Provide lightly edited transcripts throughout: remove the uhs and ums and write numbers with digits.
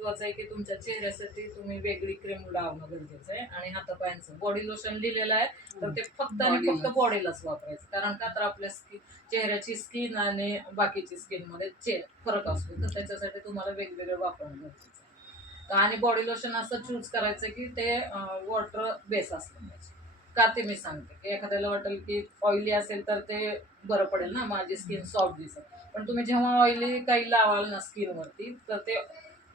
महत्वाचं आहे की तुमच्या चेहऱ्यासाठी तुम्ही वेगळी क्रीम लावणं गरजेचं आहे. आणि हातापायांचं बॉडी लोशन लिहिलेलं आहे तर ते फक्त आणि फक्त बॉडीलाच वापरायचं. कारण का तर आपल्या चेहऱ्याची स्किन आणि बाकीची स्किन मध्ये फरक असतो, तर त्याच्यासाठी तुम्हाला वेगवेगळं वापरणं गरजेचं आहे. आणि बॉडी लोशन असं चूज करायचं की ते वॉटर बेस असलं पाहिजे. का ते मी सांगते की एखाद्याला वाटेल की ऑइली असेल तर ते बरं पडेल ना, माझी स्किन सॉफ्ट दिसेल. पण तुम्ही जेव्हा ऑइली काही लावाल ना स्किनवरती तर ते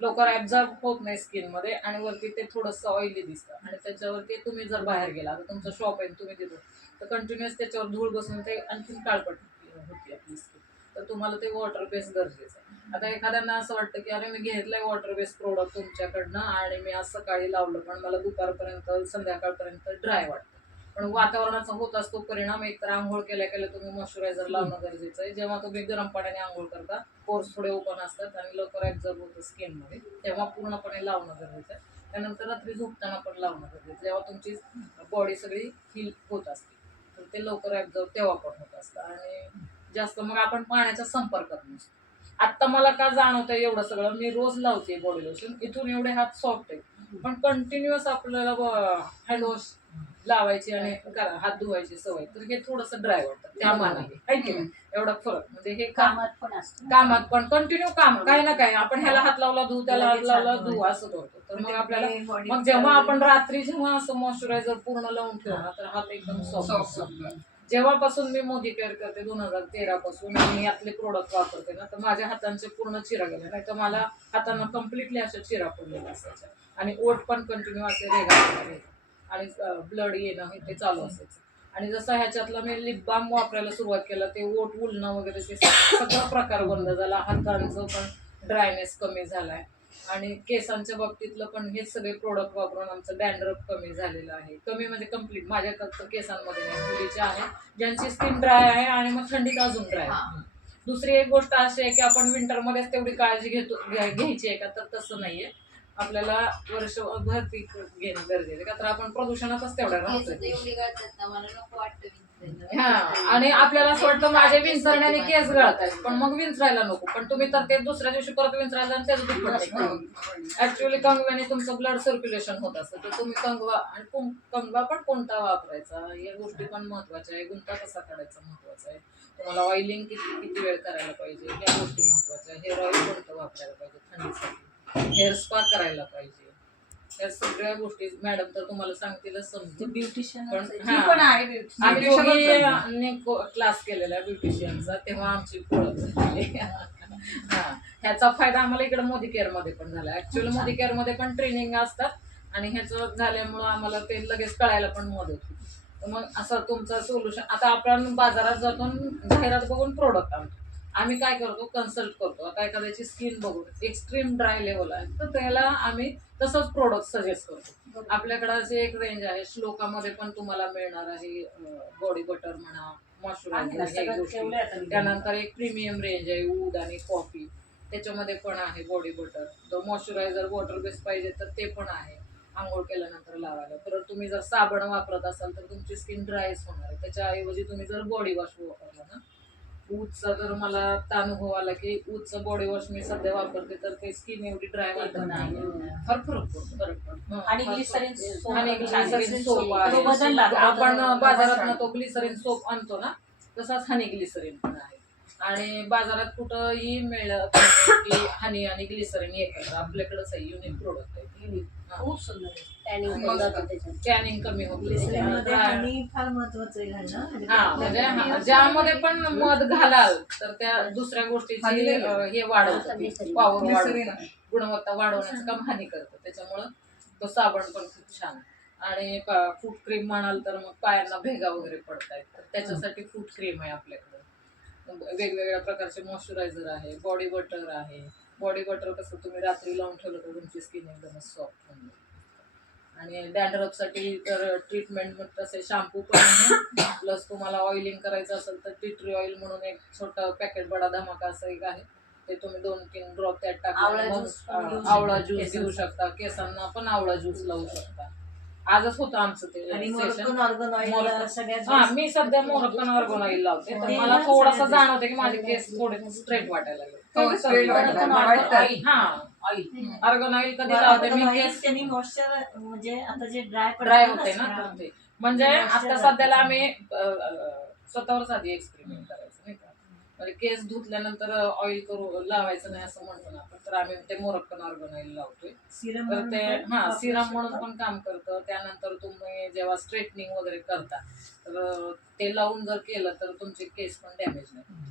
लवकर ऍब्झॉर्ब होत नाही स्किनमध्ये आणि वरती ते थोडंसं ऑइली दिसतं. आणि त्याच्यावरती तुम्ही जर बाहेर गेला तर तुमचं शॉप आहे तुम्ही तिथं तर कंटिन्युअस त्याच्यावर धूळ बसून ते आणखीन काळपट होती आपली स्किन. तर तुम्हाला ते वॉटर बेस गरजेचं आहे. आता एखाद्यांना असं वाटतं की अरे मी घेतलंय वॉटर बेस प्रोडक्ट तुमच्याकडनं आणि मी आज सकाळी लावलं पण मला दुपारपर्यंत संध्याकाळपर्यंत ड्राय वाटतं. पण वातावरणाचा होत असतो परिणाम. एक तर आंघोळ केल्या केल्या तुम्ही मॉइश्चरायझर लावणं गरजेचं आहे. जेव्हा तुम्ही गरम पाण्याने आंघोळ करता पोर्स थोडे ओपन असतात आणि लवकर ऍब्झॉर्ब होतं स्किनमध्ये, तेव्हा पूर्णपणे लावणं गरजेचं आहे. त्यानंतर रात्री झोपताना पण लावणं गरजेचं, जेव्हा तुमची बॉडी सगळी हील होत असते तर ते लवकर ऍब्झॉर्ब तेव्हा पण होत असतं. आणि जास्त मग आपण पाण्याच्या संपर्कात नसतो. आता मला का जाणवतंय एवढं सगळं, मी रोज लावते बॉडी लोशन, इथून एवढे हात सॉफ्ट आहेत पण कंटिन्युअस आपल्याला हँड वॉश लावायची आणि हात धुवायची सवय तर हे थोडंसं ड्राय वाटतं त्या मानाने आहे की नाही. एवढा फरक म्हणजे हे कामात पण असतं, कामात पण कंटिन्यू काम काही ना काही आपण ह्याला हात लावला धुऊ त्याला हात लावला धुऊ असं करतो. तर मग आपल्याला मग जेव्हा आपण रात्री जेव्हा असं मॉइश्चरायझर पूर्ण लावून ठेवणार तर हात एकदम सॉफ्ट. जेव्हापासून मी मोदी केअर करते 2013 पासून आणि यातले प्रोडक्ट वापरते ना तर माझ्या हातांचे पूर्ण चिरा गेले. नाही तर मला हातांना कम्प्लिटली अशा चिरा पडलेल्या असायच्या आणि ओठ पण कंटिन्यू असे रेगा आणि ब्लड येणं हे ते चालू असायचं. आणि जसं ह्याच्यातलं मी लिप बाम वापरायला सुरुवात केलं ते ओठ उलणं वगैरे ते सगळा प्रकार बंद झाला. हातांचं पण ड्रायनेस कमी झालाय आणि केसांच्या बाबतीतलं पण हे सगळे प्रोडक्ट वापरून आमचं डॅन्ड्रफ कमी झालेलं आहे. कमी म्हणजे कम्प्लीट. माझ्या केसांमध्ये नाही, मुलीच्या आहे ज्यांची स्किन ड्राय आहे आणि मग थंडीत अजून ड्राय. दुसरी एक गोष्ट अशी आहे की आपण विंटरमध्येच तेवढी काळजी घ्यायची आहे का तर तसं नाहीये. आपल्याला वर्षभर पीक घेणं गरजेचं आहे का तर आपण प्रदूषणातच तेवढ्या राहतोय. हा आणि आपल्याला असं वाटतं माझ्या विंचरण्याने केस गळतात पण मग विंचरायला नको. पण तुम्ही तर ते दुसऱ्या दिवशी परत विंचरायला आणि त्याचं दुप्पट ऍक्च्युअली कंगव्याने तुमचं ब्लड सर्क्युलेशन होत असतं. तर तुम्ही कंगवा आणि कंगवा पण कोणता वापरायचा या गोष्टी पण महत्वाच्या आहे. गुंता कसा काढायचा महत्वाचा आहे. तुम्हाला ऑइलिंग किती किती वेळ करायला पाहिजे या गोष्टी महत्वाच्या. हेअर ऑइल कोणतं वापरायला पाहिजे थंडीसाठी, हेअर स्पा करायला पाहिजे, या सगळ्या गोष्टी मॅडम तर तुम्हाला सांगतीलच समजून. ब्युटिशियन पण आहे. आम्ही दोघी क्लास केलेला ब्युटिशियनचा तेव्हा आमची ओळख झाली. ह्याचा फायदा आम्हाला इकडे मोदी केअर मध्ये पण झाला. ऍक्च्युअली मोदी केअर मध्ये पण ट्रेनिंग असतात आणि ह्याचं झाल्यामुळं आम्हाला ते लगेच कळायला पण मदत होती. तर मग असं तुमचं सोल्युशन. आता आपण बाजारात जाऊन जाहिरात बघून प्रोडक्ट आणतो. आम्ही काय करतो कन्सल्ट करतो. आता एखाद्याची स्किन बघून एक्स्ट्रीम ड्राय लेवल आहे तर त्याला आम्ही तसंच प्रोडक्ट सजेस्ट करतो. आपल्याकडे असे एक रेंज आहे श्लोकामध्ये पण तुम्हाला मिळणार आहे बॉडी बटर म्हणा मॉइश्चरायझर. त्यानंतर एक प्रीमियम रेंज आहे वूड आणि कॉफी त्याच्यामध्ये पण आहे बॉडी बटर. तर मॉइश्चरायझर वॉटर बेस पाहिजे तर ते पण आहे आंघोळ केल्यानंतर लावायला. परत तुम्ही जर साबण वापरत असाल तर तुमची स्किन ड्रायच होणार आहे. त्याच्याऐवजी तुम्ही जर बॉडी वॉश वापरला ना ऊजचा तर मला अनुभव आला की ऊजचं बॉडी वॉश मी सध्या वापरते तर ते स्किन एवढी ड्राय वाटत नाही. फार फरक पडतो. आणि ग्लिसरीन सोप आहे. आपण बाजारात तो ग्लिसरीन सोप आणतो ना तसाच हनी ग्लिसरीन पण आहे. आणि बाजारात कुठंही मिळलं की हनी आणि ग्लिसरीन एकत्र आपल्याकडेच आहे. युनिक प्रोडक्ट आहे. खूप सुंदर टॅनिंग कमी होते. फार महत्वाचं आहे. हा म्हणजे ज्यामध्ये पण मध घालाल तर त्या दुसऱ्या गोष्टीची हे वाढवतं पॉवर वाढवतं गुणवत्ता वाढवण्याचं काम हानी करतं. त्याच्यामुळं तो साबण पण खूप छान. आणि फूट क्रीम म्हणाल तर मग पायांना भेगा वगैरे पडतायत तर त्याच्यासाठी फूट क्रीम आहे आपल्याकडे. वेगवेगळ्या प्रकारचे मॉइश्चरायझर आहे, बॉडी बटर आहे. बॉडी बटर कसं तुम्ही रात्री लावून ठेवलं तर तुमची स्किन एकदम सॉफ्ट होऊन जाईल. आणि डॅन्ड्रफसाठी तर ट्रीटमेंट तसे शॅम्पू पण आहे. प्लस तुम्हाला ऑइलिंग करायचं असेल तर टी ट्री ऑइल म्हणून एक छोटं पॅकेट बडा धमाका असं एक आहे. ते तुम्ही 2-3 ड्रॉप त्यात टाकून आवळा ज्यूस घेऊ शकता. केसांना पण आवळा ज्यूस लावू शकता. आजच होतं आमचं ते सेशन. मी सध्या मोरक्कन ऑर्गन ऑइल लावते तर मला थोडंसं जाणवतं की माझे केस थोडे स्ट्रेट वाटायला लागले. हा ऑइल आर्गन ऑइल कधी लावते मी केस त्यांनी मॉइश्चर म्हणजे आता जे ड्राय ड्राय होते ना तर ते म्हणजे Moisture आता जातं. सध्याला आम्ही स्वतःवरच आधी एक्सपेरिमेंट करायचं नाही का म्हणजे केस धुतल्यानंतर ऑइल करू लावायचं नाही असं म्हणतो ना आपण तर आम्ही ते मोरक्कन आर्गन ऑइल लावतोय सिरम तर ते सिरम म्हणून पण काम करतं त्यानंतर तुम्ही जेव्हा स्ट्रेटनिंग वगैरे करता तर ते लावून जर केलं तर तुमचे केस पण डॅमेज नाही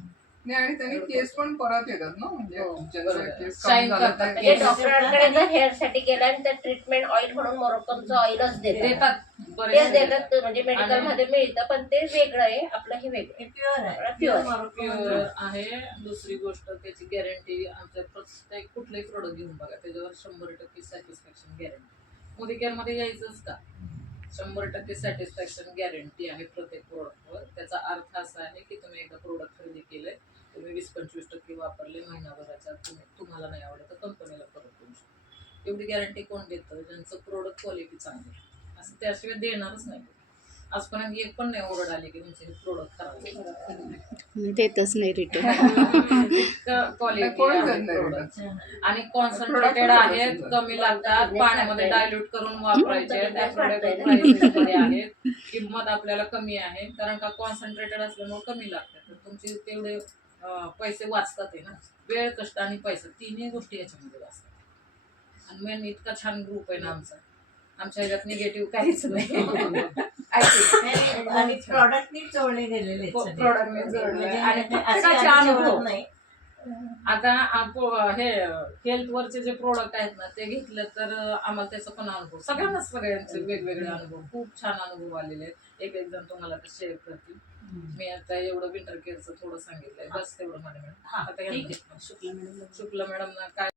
नाही आणि त्याने केस पण परत येतात ना म्हणजे हो, ज्यांचे बरोबर. केस Shine कमी झाले करतात. ते- म्हणजे डॉक्टरांकडे जर हेअर साठी गेला आणि त्या ट्रीटमेंट ऑइल म्हणून मोरोक्कनचं ऑइलच देतात देतात तेच बरेच देतात म्हणजे मेडिकल मध्ये मिळतं पण ते वेगळं आहे आपलं हे वेगळं प्युअर आहे Pure. प्युअर आहे दुसरी गोष्ट त्याची गॅरंटी आमच्या प्रत्येक कुठलंही प्रोडक्ट घेऊन बघा त्याच्यावर 100% सॅटिस्फॅक्शन गॅरंटी मोदी केअर मध्ये यायचंच का 100% सॅटिस्फॅक्शन गॅरंटी आहे प्रत्येक प्रोडक्टवर त्याचा अर्थ असा आहे की तुम्ही एकदा प्रोडक्ट खरेदी केलंय तुम्ही 20-25% वापरले महिनाभराच्या तुम्हाला नाही आवडत तर कंपनीला परत करू शकतो एवढी गॅरंटी कोण देतं ज्यांचं प्रोडक्ट क्वालिटी चांगली आहे असं त्याशिवाय देणारच नाही आजपर्यंत एक पण नाही ओरड आली की तुमचे प्रोडक्ट खराब आहे. देतच नाही रिटर्न इतकं क्वालिटी कोण आहे देत नाही प्रोडक्ट return? आणि कॉन्सन्ट्रेटेड Product आहेत पण कमी लागतात पाण्यामध्ये डायल्यूट करून वापरायचे आहेत वाटतंय अफोर्डेबल ना. प्राइसेस मध्ये आहेत किंमत आपल्याला कमी आहे कारण का कॉन्सन्ट्रेटेड असल्यामुळे कमी लागतात तर तुमचे तेवढे पैसे वाचतात आहे ना वेळ कष्ट आणि पैसा तिन्ही गोष्टी याच्यामध्ये वाचतात आणि मेन इतका छान ग्रुप आहे ना आमच्या ह्याच्यात निगेटिव्ह काहीच नाही आणि प्रॉडक्टनी जोडले गेलेले आहेत सगळे. प्रोडक्टने जोडले म्हणजे आणि असे प्रत्येकाचे आधीचे अनुभव ओळख नाही आता हे हेल्थ वरचे जे प्रोडक्ट आहेत ना ते घेतले तर आम्हाला त्याचा पण अनुभव सगळ्यांनाच सगळ्यांचे वेगवेगळे अनुभव खूप छान अनुभव आलेले आहेत एक जण तुम्हाला शेअर करतील मी आता एवढं विंटर केअरचं थोडं सांगितलंय बस तेवढं मला मॅडम हा आता ठीक यांना- आहे शुक्ला मॅडम शुक्ला मॅडम काय